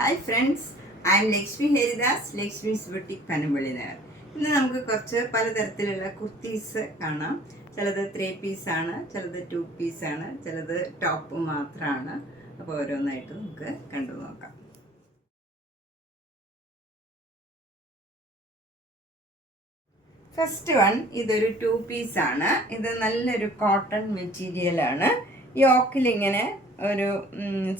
Hi friends, I M Lakshmi Haridas, Lakshmi's boutique Panampilly Nagar. ഇന്ന് നമുക്ക് കുറച്ച് പലതരത്തിലുള്ള കുർത്തീസ് കാണാം. ചിലത് 3 പീസാണ്, ചിലത് 2 പീസാണ്, ചിലത് ടോപ്പ് മാത്രമാണ്. അപ്പോൾ ഓരോന്നായിട്ട് നമുക്ക് കണ്ടു നോക്കാം. ഫസ്റ്റ് വൺ, ഇതൊരു 2 പീസാണ്. ഇത് നല്ലൊരു കോട്ടൺ മെറ്റീരിയലാണ്. യോക്കിലിങ്ങനെ ഒരു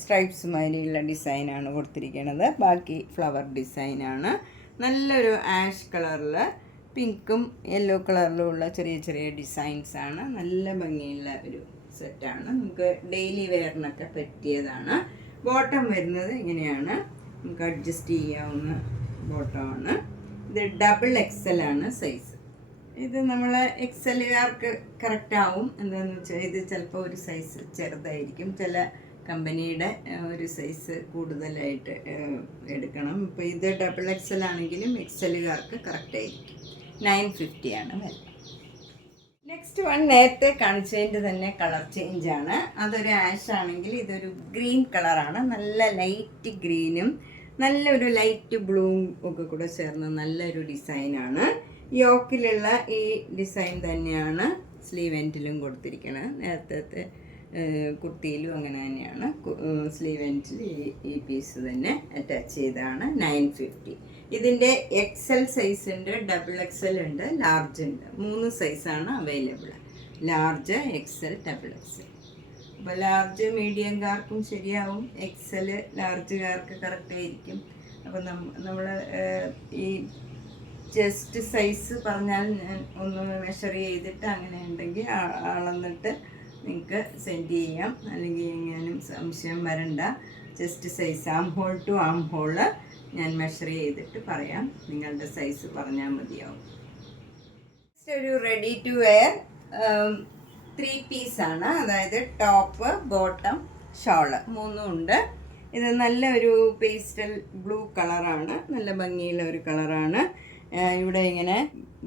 സ്ട്രൈപ്സ് മാതിരിയുള്ള ഡിസൈനാണ് കൊടുത്തിരിക്കുന്നത്. ബാക്കി ഫ്ലവർ ഡിസൈനാണ്. നല്ലൊരു ആഷ് കളറിൽ പിങ്കും യെല്ലോ കളറിലും ഉള്ള ചെറിയ ചെറിയ ഡിസൈൻസാണ്. നല്ല ഭംഗിയുള്ള ഒരു സെറ്റാണ്. നമുക്ക് ഡെയിലി വെയറിനൊക്കെ പറ്റിയതാണ്. ബോട്ടം വരുന്നത് ഇങ്ങനെയാണ്. നമുക്ക് അഡ്ജസ്റ്റ് ചെയ്യാവുന്ന ബോട്ടമാണ്. ഇത് ഡബിൾ XL ആണ് സൈസ്. ഇത് നമ്മൾ എക്സലുകാർക്ക് കറക്റ്റ് ആവും. എന്താണെന്ന് വെച്ചാൽ ഇത് ചിലപ്പോൾ ഒരു സൈസ് ചെറുതായിരിക്കും, ചില കമ്പനിയുടെ ഒരു സൈസ് കൂടുതലായിട്ട് എടുക്കണം. ഇപ്പോൾ ഇത് ഡബിൾ XL ആണെങ്കിലും എക്സലുകാർക്ക് കറക്റ്റ് ആയിരിക്കും. 950 ആണ് വില. നെക്സ്റ്റ് വൺ, നേരത്തെ കാണിച്ചതിൻ്റെ തന്നെ കളർ ചേഞ്ചാണ്. അതൊരു ആഷ് ആണെങ്കിൽ ഇതൊരു ഗ്രീൻ കളറാണ്. നല്ല ലൈറ്റ് ഗ്രീനും നല്ലൊരു ലൈറ്റ് ബ്ലൂവും ഒക്കെ കൂടെ ചേർന്ന നല്ലൊരു ഡിസൈനാണ്. യോക്കിലുള്ള ഈ ഡിസൈൻ തന്നെയാണ് സ്ലീവ് എൻഡിലും കൊടുത്തിരിക്കുന്നത്. നേരത്തെ കുർത്തിയിലും അങ്ങനെ തന്നെയാണ്. സ്ലീവ് എൻഡിൽ ഈ പീസ് തന്നെ അറ്റാച്ച് ചെയ്താണ്. 950. ഇതിൻ്റെ XL സൈസ് ഉണ്ട്, ഡബിൾ XL ഉണ്ട്, ലാർജ് ഉണ്ട്. 3 സൈസാണ് available. Large, XL, double XL. അപ്പോൾ ലാർജ് മീഡിയംകാർക്കും ശരിയാവും, XL ലാർജുകാർക്ക് കറക്റ്റ് ആയിരിക്കും. അപ്പോൾ നമ്മൾ ഈ ചെസ്റ്റ് സൈസ് പറഞ്ഞാൽ ഞാൻ ഒന്ന് മെഷർ ചെയ്തിട്ട് അങ്ങനെ ഉണ്ടെങ്കിൽ അളന്നിട്ട് നിങ്ങൾക്ക് സെൻഡ് ചെയ്യാം. അല്ലെങ്കിൽ എങ്ങനെയും സംശയം വരണ്ട. Chest size arm hole to arm hole ഞാൻ മെഷർ ചെയ്തിട്ട് പറയാം. നിങ്ങളുടെ സൈസ് പറഞ്ഞാൽ മതിയാവും. ഒരു റെഡി ടു വെയർ 3 പീസാണ്. അതായത് ടോപ്പ്, ബോട്ടം, ഷോള് 3 ഉണ്ട്. ഇത് നല്ലൊരു പേസ്റ്റൽ ബ്ലൂ കളറാണ്. നല്ല ഭംഗിയുള്ള ഒരു കളറാണ്. ഇവിടെ ഇങ്ങനെ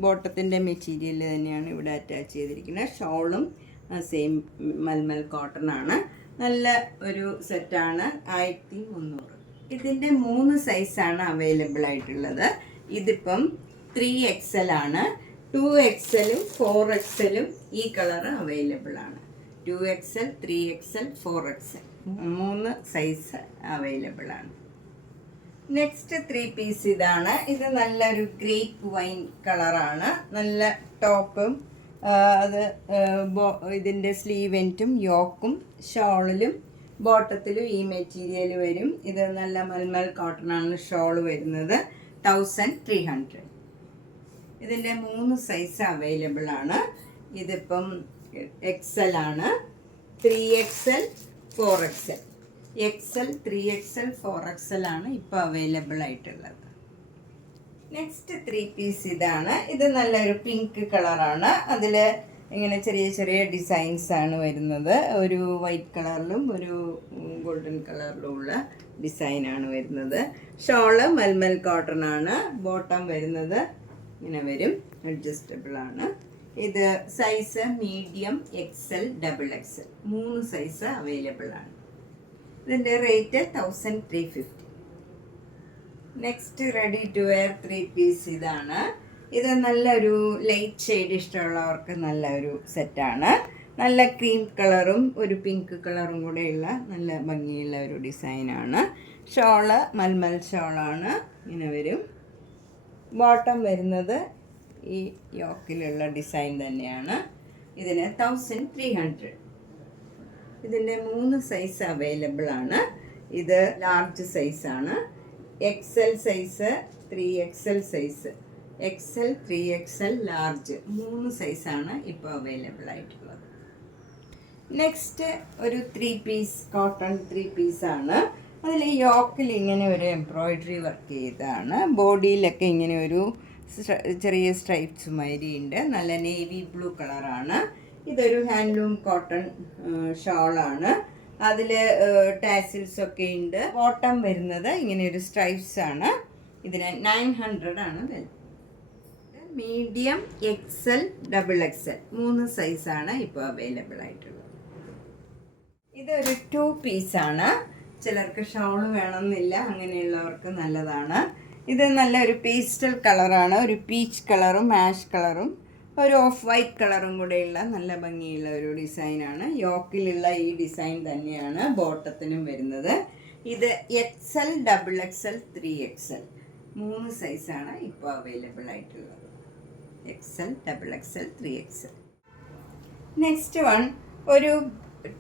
ബോട്ടത്തിൻ്റെ മെറ്റീരിയൽ തന്നെയാണ് ഇവിടെ അറ്റാച്ച് ചെയ്തിരിക്കുന്നത്. ഷോളും സെയിം മൽമൽ കോട്ടൺ ആണ്. നല്ല ഒരു സെറ്റാണ്. 1300. ഇതിൻ്റെ 3 സൈസാണ് അവൈലബിൾ ആയിട്ടുള്ളത്. ഇതിപ്പം 3XL ആണ്. 2XLും 4XLും ഈ കളറ് അവൈലബിൾ ആണ്. 2XL, 3XL, 4XL 3 size available ആണ്. നെക്സ്റ്റ് 3 പീസ് ഇതാണ്. ഇത് നല്ലൊരു ഗ്രേപ്പ് വൈൻ കളറാണ്. നല്ല ടോപ്പും അത് ഇതിൻ്റെ സ്ലീവ് എൻഡും യോക്കും ഷോളിലും ബോട്ടത്തിലും ഈ മെറ്റീരിയൽ വരും. ഇത് നല്ല മൽമൽ കോട്ടൺ ആണ് ഷോൾ വരുന്നത്. 1300. ഇതിൻ്റെ 3 സൈസ് അവൈലബിൾ ആണ്. ഇതിപ്പം XL ആണ്, 3XL, 4XL. XL, 3XL, 4XL ആണ് ഇപ്പോൾ അവൈലബിൾ ആയിട്ടുള്ളത്. നെക്സ്റ്റ് 3 പീസ് ഇതാണ്. ഇത് നല്ലൊരു പിങ്ക് കളറാണ്. അതിൽ ഇങ്ങനെ ചെറിയ ചെറിയ ഡിസൈൻസ് ആണ് വരുന്നത്. ഒരു വൈറ്റ് കളറിലും ഒരു ഗോൾഡൻ കളറിലും ഉള്ള ഡിസൈനാണ് വരുന്നത്. ഷോള് മൽമൽ കോട്ടൺ ആണ്. ബോട്ടം വരുന്നത് ഇങ്ങനെ വരും, അഡ്ജസ്റ്റബിൾ ആണ്. ഇത് size medium, XL, double XL 3 size available ആണ്. ഇതിൻ്റെ rate 1350. Next ready to wear 3 piece ഇതാണ്. ഇത് നല്ലൊരു ലൈറ്റ് ഷെയ്ഡ് ഇഷ്ടമുള്ളവർക്ക് നല്ലൊരു സെറ്റാണ്. നല്ല ക്രീം കളറും ഒരു പിങ്ക് കളറും കൂടെയുള്ള നല്ല ഭംഗിയുള്ള ഒരു ഡിസൈനാണ്. ഷോള് മൽമൽ ഷോളാണ്, ഇങ്ങനെ വരും. ബോട്ടം വരുന്നത് ഈ യോക്കിലുള്ള ഡിസൈൻ തന്നെയാണ്. ഇതിന് 1300. ഇതിൻ്റെ 3 സൈസ് അവൈലബിൾ ആണ്. ഇത് ലാർജ് സൈസാണ്. XL size, 3XL size. XL, 3XL, large 3 സൈസാണ് ഇപ്പോൾ അവൈലബിൾ ആയിട്ടുള്ളത്. നെക്സ്റ്റ് ഒരു 3 പീസ് കോട്ടൺ 3 പീസാണ്. അതിൽ യോക്കിൽ ഇങ്ങനെ ഒരു എംബ്രോയിഡറി വർക്ക് ചെയ്തതാണ്. ബോഡിയിലൊക്കെ ഇങ്ങനെ ഒരു ചെറിയ സ്ട്രൈപ്സ് മാതിരി ഉണ്ട്. നല്ല നേവി ബ്ലൂ കളറാണ്. ഇതൊരു ഹാൻഡ്ലൂം കോട്ടൺ ഷോളാണ്. അതിൽ ടാസിൽസ് ഒക്കെ ഉണ്ട്. ബോട്ടം വരുന്നത് ഇങ്ങനെ ഒരു സ്ട്രൈപ്സ് ആണ്. ഇതിന് 900 ആണ് വില. മീഡിയം, XL, ഡബിൾ XL 3 സൈസാണ് ഇപ്പോൾ അവൈലബിൾ ആയിട്ടുള്ളത്. ഇതൊരു 2 പീസാണ്. ചിലർക്ക് ഷോള് വേണമെന്നില്ല, അങ്ങനെയുള്ളവർക്ക് നല്ലതാണ്. ഇത് നല്ലൊരു പേസ്റ്റൽ കളറാണ്, ഒരു പീച്ച് കളറും ആഷ് കളറും ഒരു ഓഫ് വൈറ്റ് കളറും കൂടെയുള്ള നല്ല ഭംഗിയുള്ള ഒരു ഡിസൈനാണ്. യോക്കിലുള്ള ഈ ഡിസൈൻ തന്നെയാണ് ബോട്ടത്തിനും വരുന്നത്. ഇത് XL, XXL, 3XL 3 സൈസാണ് ഇപ്പോൾ അവൈലബിൾ ആയിട്ടുള്ളത്. XL, XXL, 3XL. Next one ഒരു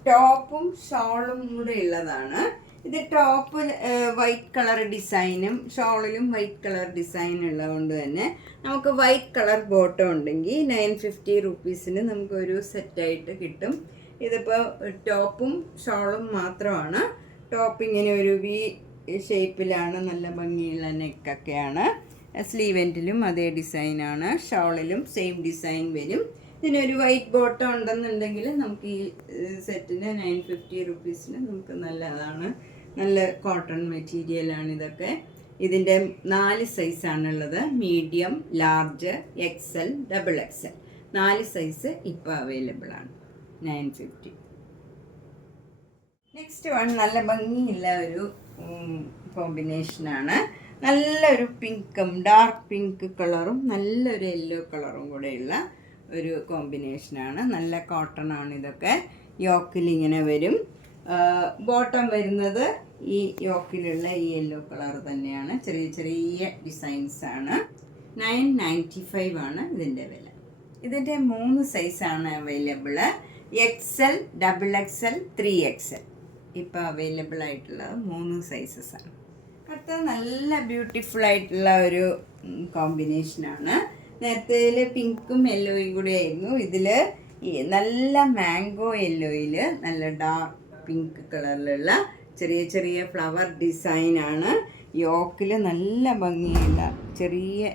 ടോപ്പും ഷോളും കൂടെ ഉള്ളതാണ്. ഇത് ടോപ്പ് വൈറ്റ് കളർ ഡിസൈനും ഷോളിലും വൈറ്റ് കളർ ഡിസൈൻ ഉള്ളതുകൊണ്ട് തന്നെ നമുക്ക് വൈറ്റ് കളർ ബോട്ടം ഉണ്ടെങ്കിൽ 950 റുപ്പീസിന് നമുക്കൊരു സെറ്റായിട്ട് കിട്ടും. ഇതിപ്പോൾ ടോപ്പും ഷോളും മാത്രമാണ്. ടോപ്പ് ഇങ്ങനെ ഒരു വി ഷേപ്പിലാണ്, നല്ല ഭംഗിയുള്ള നെക്കൊക്കെയാണ്. സ്ലീവ് എൻഡിലും അതേ ഡിസൈനാണ്, ഷോളിലും സെയിം ഡിസൈൻ വരും. ഇതിനൊരു വൈറ്റ് ബോട്ടം ഉണ്ടെന്നുണ്ടെങ്കിൽ നമുക്ക് ഈ സെറ്റിന് 950 റുപ്പീസിന് നമുക്ക് നല്ലതാണ്. നല്ല കോട്ടൺ മെറ്റീരിയലാണ് ഇതൊക്കെ. ഇതിൻ്റെ 4 സൈസാണുള്ളത്, medium, large, XL, XXL 4 size ഇപ്പോൾ അവൈലബിൾ ആണ്. 950. നെക്സ്റ്റ് വൺ നല്ല ഭംഗിയുള്ള ഒരു കോമ്പിനേഷനാണ്. നല്ലൊരു പിങ്കും ഡാർക്ക് പിങ്ക് കളറും നല്ലൊരു യെല്ലോ കളറും കൂടെയുള്ള ഒരു കോമ്പിനേഷനാണ്. നല്ല കോട്ടൺ ആണ് ഇതൊക്കെ. യോക്കിൽ ഇങ്ങനെ വരും. ബോട്ടം വരുന്നത് ഈ യോക്കിലുള്ള ഈ യെല്ലോ കളർ തന്നെയാണ്. ചെറിയ ചെറിയ ഡിസൈൻസാണ്. 995 ആണ് ഇതിൻ്റെ വില. ഇതിൻ്റെ 3 സൈസാണ് അവൈലബിൾ. XL, XXL, 3XL ഇപ്പോൾ അവൈലബിൾ ആയിട്ടുള്ളത് 3 സൈസസാണ്. അടുത്ത നല്ല ബ്യൂട്ടിഫുൾ ആയിട്ടുള്ള ഒരു കോമ്പിനേഷനാണ്. നേരത്തേൽ പിങ്കും യെല്ലോയും കൂടി ആയിരുന്നു. ഇതിൽ നല്ല മാംഗോ യെല്ലോയിൽ നല്ല ഡാർക്ക് പിങ്ക് കളറിലുള്ള ചെറിയ ചെറിയ ഫ്ലവർ ഡിസൈനാണ്. യോക്കിൽ നല്ല ഭംഗിയുള്ള ചെറിയ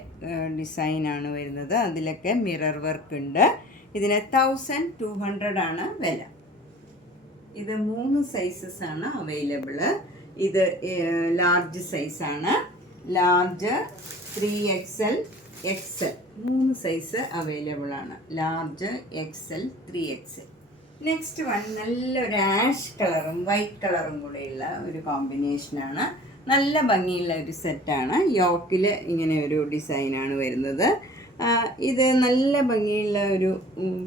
ഡിസൈനാണ് വരുന്നത്. അതിലൊക്കെ മിറർ വർക്ക് ഉണ്ട്. ഇതിന് 1200 ആണ് വില. ഇത് 3 സൈസസ് ആണ് അവൈലബിൾ. ഇത് ലാർജ് സൈസാണ്. Large, 3XL, XL 3 size available ആണ്. Large, XL, 3XL. Next one നല്ലൊരു ആഷ് കളറും വൈറ്റ് കളറും കൂടെയുള്ള ഒരു കോമ്പിനേഷനാണ്. നല്ല ഭംഗിയുള്ള ഒരു സെറ്റാണ്. യോക്കിൽ ഇങ്ങനെ ഒരു ഡിസൈനാണ് വരുന്നത്. ഇത് നല്ല ഭംഗിയുള്ള ഒരു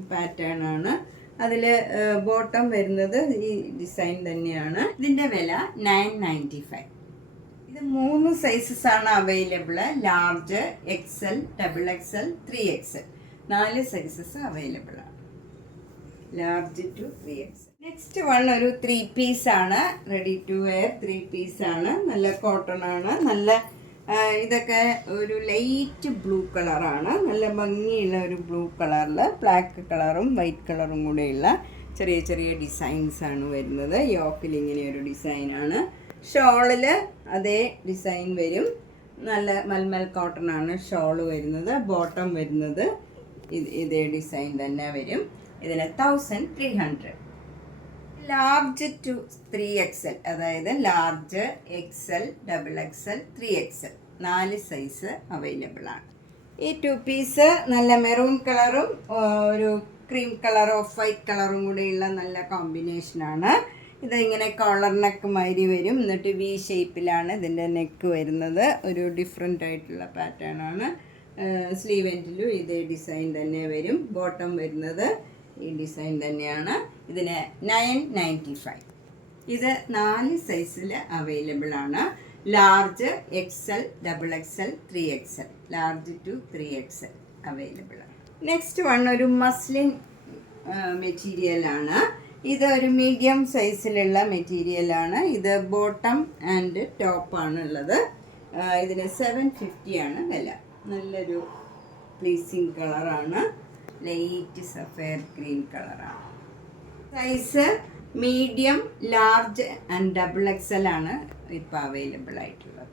പാറ്റേൺ ആണ്. അതിൽ ബോട്ടം വരുന്നത് ഈ ഡിസൈൻ തന്നെയാണ്. ഇതിൻ്റെ വില 995. ഇത് 3 സൈസസ് ആണ് available. Large, XL, XXL, 3XL 4 sizes available ആണ്. Large to 3XL. Next one ഒരു 3 പീസാണ്. റെഡി ടു വെയർ 3 പീസാണ്. നല്ല കോട്ടൺ ആണ്. നല്ല ഇതൊക്കെ ഒരു ലൈറ്റ് ബ്ലൂ കളറാണ്. നല്ല ഭംഗിയുള്ള ഒരു ബ്ലൂ കളറിൽ ബ്ലാക്ക് കളറും വൈറ്റ് കളറും കൂടെയുള്ള ചെറിയ ചെറിയ ഡിസൈൻസാണ് വരുന്നത്. യോക്കിൽ ഇങ്ങനെ ഒരു ഡിസൈനാണ്. ഷോളിൽ അതേ ഡിസൈൻ വരും. നല്ല മൽമൽ കോട്ടൺ ആണ് ഷോള് വരുന്നത്. ബോട്ടം വരുന്നത് ഇതേ ഡിസൈൻ തന്നെ വരും. ഇതിന് 1300. ലാർജ് ടു 3XL, അതായത് large, XL, XXL, 3XL 4 size available ആണ്. ഈ 2 പീസ് നല്ല മെറൂൺ കളറും ഒരു ക്രീം കളർ ഓഫ് വൈറ്റ് കളറും കൂടെയുള്ള നല്ല കോമ്പിനേഷനാണ്. ഇതിങ്ങനെ കോളർ നെക്ക് മാതിരി വരും. എന്നിട്ട് വി ഷേപ്പിലാണ് ഇതിൻ്റെ നെക്ക് വരുന്നത്. ഒരു ഡിഫറെൻ്റ് ആയിട്ടുള്ള പാറ്റേൺ ആണ്. സ്ലീവ് എൻഡിലും ഇതേ ഡിസൈൻ തന്നെ വരും. ബോട്ടം വരുന്നത് ഈ ഡിസൈൻ തന്നെയാണ്. ഇതിന് 995. ഇത് 4 സൈസിൽ അവൈലബിൾ ആണ്. Large, XL, XXL, 3XL large to 3XL available ആണ്. നെക്സ്റ്റ് വൺ ഒരു മസ്ലിൻ മെറ്റീരിയലാണ്. ഇത് ഒരു മീഡിയം സൈസിലുള്ള മെറ്റീരിയലാണ്. ഇത് ബോട്ടം ആൻഡ് ടോപ്പാണ് ഉള്ളത്. ഇതിന് 750 ആണ് വില. നല്ലൊരു പ്ലീസിങ് കളറാണ്. ലൈറ്റ് സഫയർ ഗ്രീൻ കളറാണ്. Size medium, large and XXL ആണ് ഇപ്പോൾ അവൈലബിൾ ആയിട്ടുള്ളത്.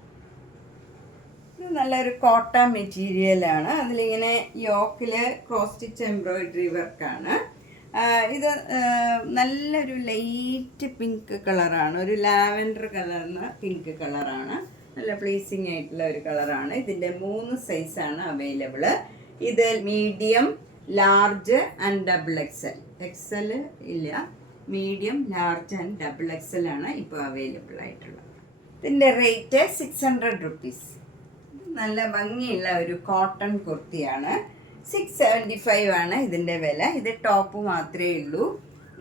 ഇത് നല്ലൊരു കോട്ടൺ മെറ്റീരിയലാണ്. അതിലിങ്ങനെ യോക്കിൽ ക്രോസ് സ്റ്റിച്ച് എംബ്രോയിഡറി വർക്കാണ്. ഇത് നല്ലൊരു ലൈറ്റ് പിങ്ക് കളറാണ്. ഒരു ലാവൻഡർ കളറിന് പിങ്ക് കളറാണ്. നല്ല പ്ലീസിങ് ആയിട്ടുള്ള ഒരു കളറാണ്. ഇതിൻ്റെ 3 സൈസാണ് അവൈലബിൾ. ഇത് medium, large and XXL. XL ഇല്ല. Medium, large and double XL ആണ് ഇപ്പോൾ അവൈലബിൾ ആയിട്ടുള്ളത്. ഇതിൻ്റെ റേറ്റ് 600 റുപ്പീസ്. നല്ല ഭംഗിയുള്ള ഒരു കോട്ടൺ കുർത്തിയാണ്. 675 ആണ് ഇതിൻ്റെ വില. ഇത് ടോപ്പ് മാത്രമേ ഉള്ളൂ.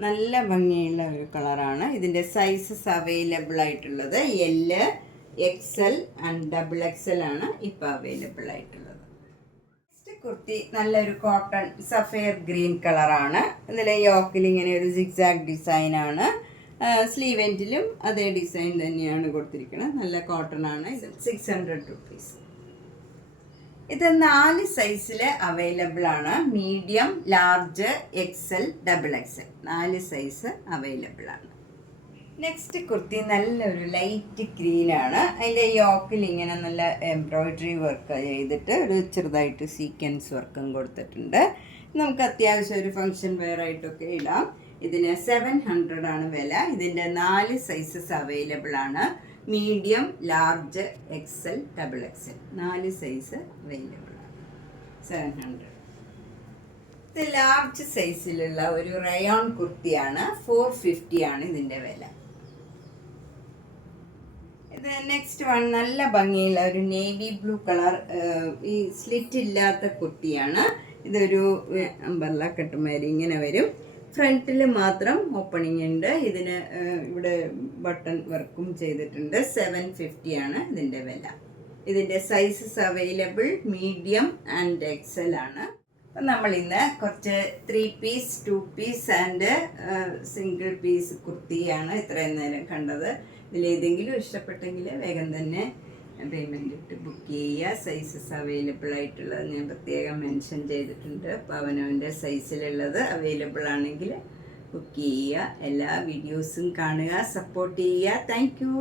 നല്ല ഭംഗിയുള്ള ഒരു കളറാണ്. ഇതിൻ്റെ സൈസസ് അവൈലബിൾ ആയിട്ടുള്ളത് L, XL and double XL ആണ് ഇപ്പോൾ അവൈലബിൾ ആയിട്ടുള്ളത്. നെക്സ്റ്റ് കുർത്തി നല്ലൊരു കോട്ടൺ സഫയർ ഗ്രീൻ കളറാണ്. ഇതിലെ യോക്കിൽ ഇങ്ങനെ ഒരു സിഗ്സാഗ് ഡിസൈനാണ്. സ്ലീവ് എൻഡിലും അതേ ഡിസൈൻ തന്നെയാണ് കൊടുത്തിരിക്കുന്നത്. നല്ല കോട്ടൺ ആണ്. ഇത് 600 റുപ്പീസ്. ഇത് 4 സൈസിൽ അവൈലബിൾ ആണ്. Medium, large, XL, double XL 4 size available ആണ്. നെക്സ്റ്റ് കുർത്തി നല്ലൊരു ലൈറ്റ് ഗ്രീനാണ്. അതിൻ്റെ യോക്കിൽ ഇങ്ങനെ നല്ല എംബ്രോയിഡറി വർക്ക് ചെയ്തിട്ട് ഒരു ചെറുതായിട്ട് സീക്വൻസ് വർക്കും കൊടുത്തിട്ടുണ്ട്. നമുക്ക് അത്യാവശ്യം ഒരു ഫങ്ഷൻ വെയർ ആയിട്ടൊക്കെ ഇടാം. ഇതിന് 700 ആണ് വില. ഇതിൻ്റെ 4 സൈസസ് അവൈലബിൾ ആണ്. Medium, large, XL, double XL 4 size available ആണ്. 700. ഇത് ലാർജ് സൈസിലുള്ള ഒരു റയോൺ കുർത്തിയാണ്. 450 ആണ് ഇതിൻ്റെ വില. ഇത് നെക്സ്റ്റ് വൺ നല്ല ഭംഗിയുള്ള ഒരു നേവി ബ്ലൂ കളർ, ഈ സ്ലിറ്റ് ഇല്ലാത്ത കുർത്തിയാണ്. ഇതൊരു അമ്പർല കട്ടുമാരി ഇങ്ങനെ വരും. ഫ്രണ്ടിൽ മാത്രം ഓപ്പണിംഗ് ഉണ്ട്. ഇതിന് ഇവിടെ ബട്ടൺ വർക്കും ചെയ്തിട്ടുണ്ട്. 750 ആണ് ഇതിൻ്റെ വില. ഇതിൻ്റെ sizes available medium and XL ആണ്. അപ്പം നമ്മൾ ഇന്ന് കുറച്ച് 3 piece, 2 piece and single piece കുർത്തിയാണ് ഇത്രയും നേരം കണ്ടത്. ഇതിലേതെങ്കിലും ഇഷ്ടപ്പെട്ടെങ്കിൽ വേഗം തന്നെ പേയ്മെൻറ്റ് ഇട്ട് ബുക്ക് ചെയ്യുക. സൈസസ് അവൈലബിൾ ആയിട്ടുള്ളത് ഞാൻ പ്രത്യേകം മെൻഷൻ ചെയ്തിട്ടുണ്ട്. അപ്പോൾ അവനവൻ്റെ സൈസിലുള്ളത് അവൈലബിൾ ആണെങ്കിൽ ബുക്ക് ചെയ്യുക. എല്ലാ വീഡിയോസും കാണുക, സപ്പോർട്ട് ചെയ്യുക. Thank you.